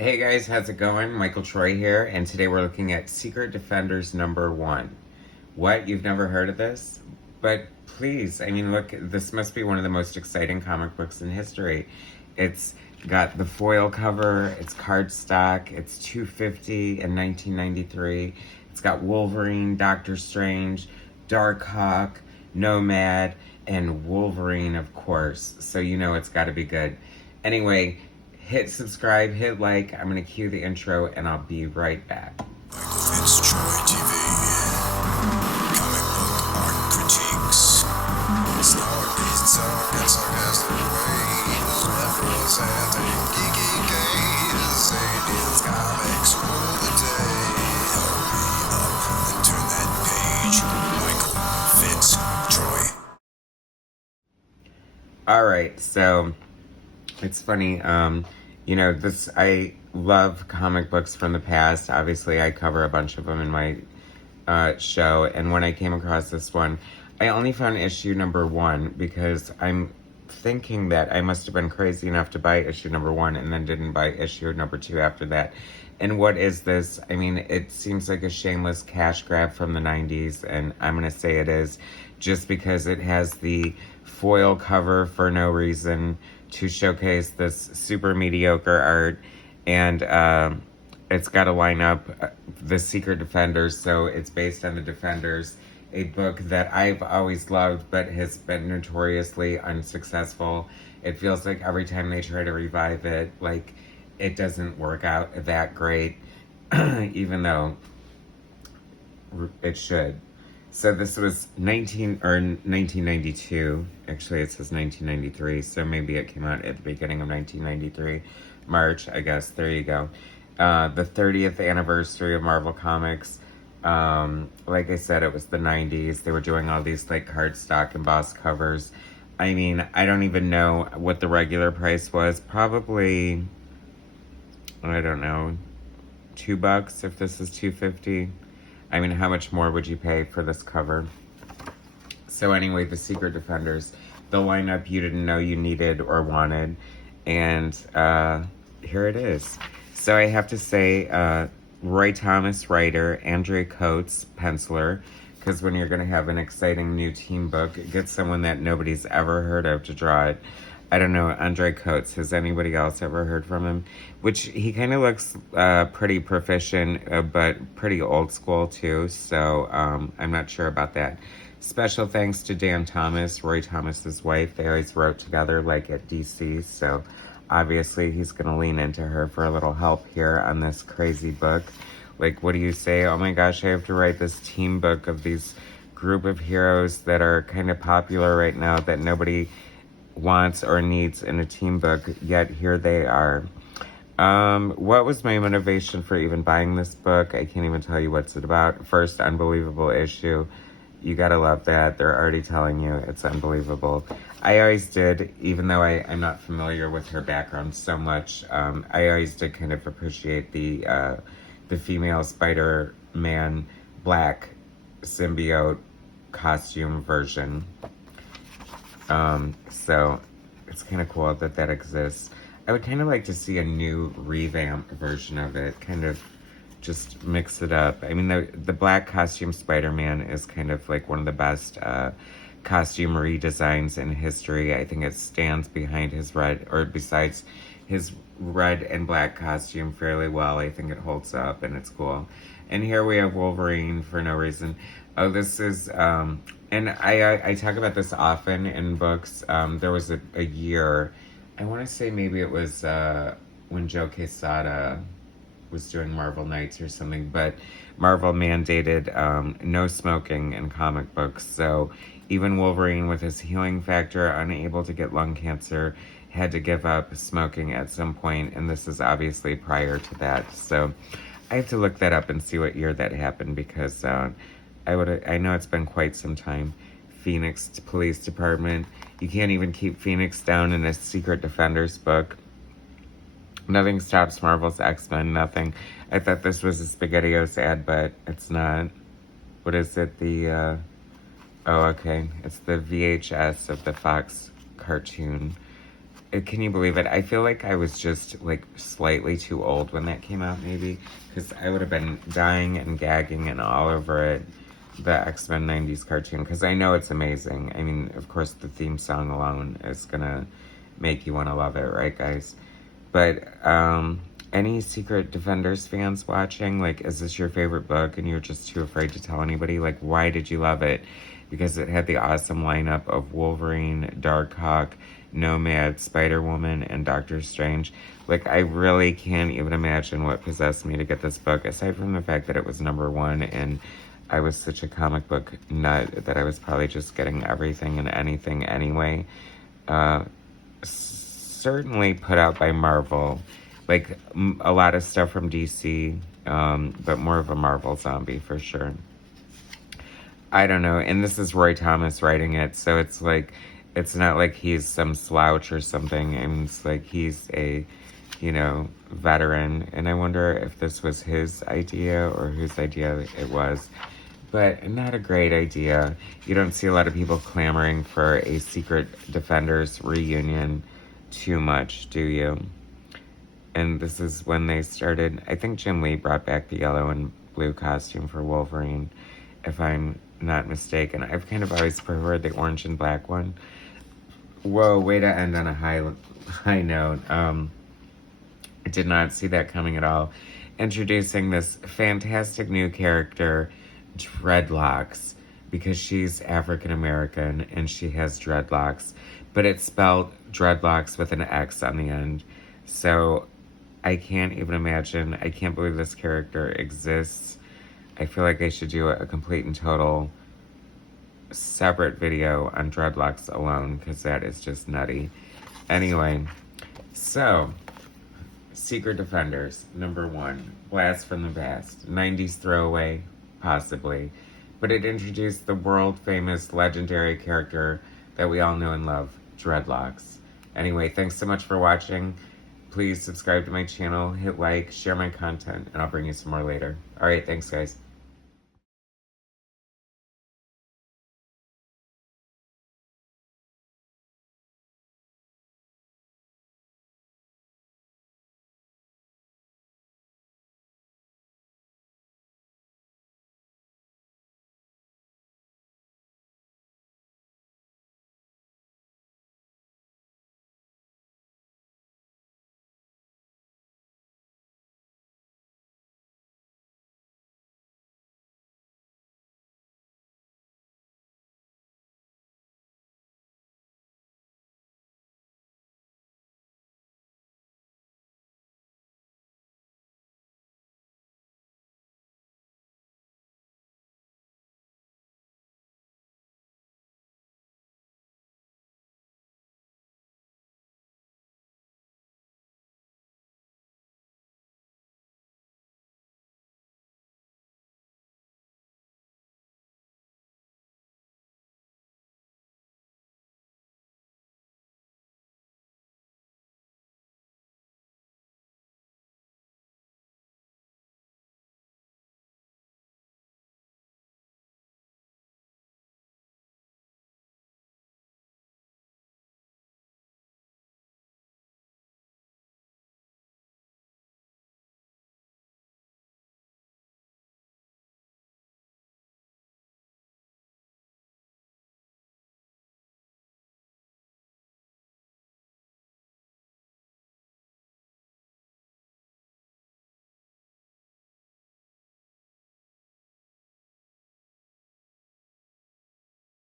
Hey guys, how's it going? Michael Troy here, and today we're looking at Secret Defenders #1. What? You've never heard of this? But please, I mean, look, this must be one of the most exciting comic books in history. It's got the foil cover, it's cardstock, it's $2.50 in 1993. It's got Wolverine, Doctor Strange, Darkhawk, Nomad, and Wolverine, of course. So you know it's got to be good. Anyway, hit subscribe, hit like. I'm going to cue the intro, and I'll be right back. MichaelFitzTroytv. Comic book art critiques. Snark, beast, talk, and sarcastic ways. Representing geeky gaze. Aliens, comics rule the day. Hurry up and turn that page. Michael Fitztroy. Alright, so it's funny, I love comic books from the past. Obviously, I cover a bunch of them in my show, and when I came across this one, I only found issue #1 because I'm thinking that I must have been crazy enough to buy issue #1 and then didn't buy issue #2 after that. And what is this? I mean, it seems like a shameless cash grab from the 90s, and I'm going to say it is, just because it has the foil cover for no reason to showcase this super mediocre art, and it's got to line up the Secret Defenders, so it's based on the Defenders, a book that I've always loved but has been notoriously unsuccessful. It feels like every time they try to revive it, like, it doesn't work out that great, even though it should. So this was 1992. Actually, it says 1993, so maybe it came out at the beginning of 1993. March, I guess. There you go. The 30th anniversary of Marvel Comics. Like I said, it was the 90s. They were doing all these, like, cardstock embossed covers. I mean, I don't even know what the regular price was. Probably, I don't know, $2 if this is $2.50. I mean, how much more would you pay for this cover? So anyway, the Secret Defenders, the lineup you didn't know you needed or wanted, and here it is. So I have to say, Roy Thomas, writer, Andre Coates, penciler, because when you're going to have an exciting new team book, get someone that nobody's ever heard of to draw it. I don't know, Andre Coates, has anybody else ever heard from him? Which, he kind of looks pretty proficient, but pretty old school too, so I'm not sure about that. Special thanks to Dan Thomas, Roy Thomas's wife. They always wrote together, like at DC, so obviously he's going to lean into her for a little help here on this crazy book. Like, what do you say? Oh my gosh, I have to write this team book of these group of heroes that are kind of popular right now that nobody wants or needs in a team book, yet here they are. What was my motivation for even buying this book? I can't even tell you what's it about. First unbelievable issue. You gotta love that. They're already telling you it's unbelievable. I always did, even though I'm not familiar with her background so much, I always did kind of appreciate the female Spider-Man black symbiote costume version. So it's kind of cool that that exists. I would kind of like to see a new revamped version of it, kind of just mix it up. I mean, the black costume Spider-Man is kind of like one of the best costume redesigns in history. I think it stands behind his red, or besides his red and black costume fairly well. I think it holds up and it's cool. And here we have Wolverine for no reason. Oh, this is, and I talk about this often in books. There was a year, I want to say maybe it was when Joe Quesada was doing Marvel Nights or something, but Marvel mandated no smoking in comic books. So even Wolverine, with his healing factor, unable to get lung cancer, had to give up smoking at some point, and this is obviously prior to that. So I have to look that up and see what year that happened, because I know it's been quite some time. Phoenix Police Department. You can't even keep Phoenix down in a Secret Defenders book. Nothing stops Marvel's X-Men, nothing. I thought this was a SpaghettiOs ad, but it's not. What is it? Oh, okay. It's the VHS of the Fox cartoon. can you believe it? I feel like I was just like slightly too old when that came out, maybe, because I would have been dying and gagging and all over it, the X-Men 90s cartoon, because I know it's amazing. I mean, of course, the theme song alone is gonna make you want to love it, right, guys? But any Secret Defenders fans watching, like, is this your favorite book and you're just too afraid to tell anybody? Like, why did you love it? Because it had the awesome lineup of Wolverine, Darkhawk, Nomad, Spider-Woman, and Doctor Strange. Like, I really can't even imagine what possessed me to get this book, aside from the fact that it was #1, and I was such a comic book nut that I was probably just getting everything and anything anyway. Certainly put out by Marvel. Like, a lot of stuff from DC, but more of a Marvel zombie for sure. I don't know. And this is Roy Thomas writing it, so it's like, it's not like he's some slouch or something. I mean, it's like he's a, veteran. And I wonder if this was his idea or whose idea it was. But not a great idea. You don't see a lot of people clamoring for a Secret Defenders reunion too much, do you? And this is when they started, I think Jim Lee brought back the yellow and blue costume for Wolverine, if I'm not mistaken. I've kind of always preferred the orange and black one. Whoa, way to end on a high note. I did not see that coming at all. Introducing this fantastic new character, Dreadlocks, because she's African American and she has dreadlocks, but it's spelled dreadlocks with an X on the end. So I can't even imagine. I can't believe this character exists. I feel like I should do a complete and total separate video on dreadlocks alone, because that is just nutty. Anyway, so Secret Defenders, #1, blast from the past, 90s throwaway, possibly, but it introduced the world-famous legendary character that we all know and love, Dreadlocks. Anyway, thanks so much for watching. Please subscribe to my channel, hit like, share my content, and I'll bring you some more later. Alright, thanks guys.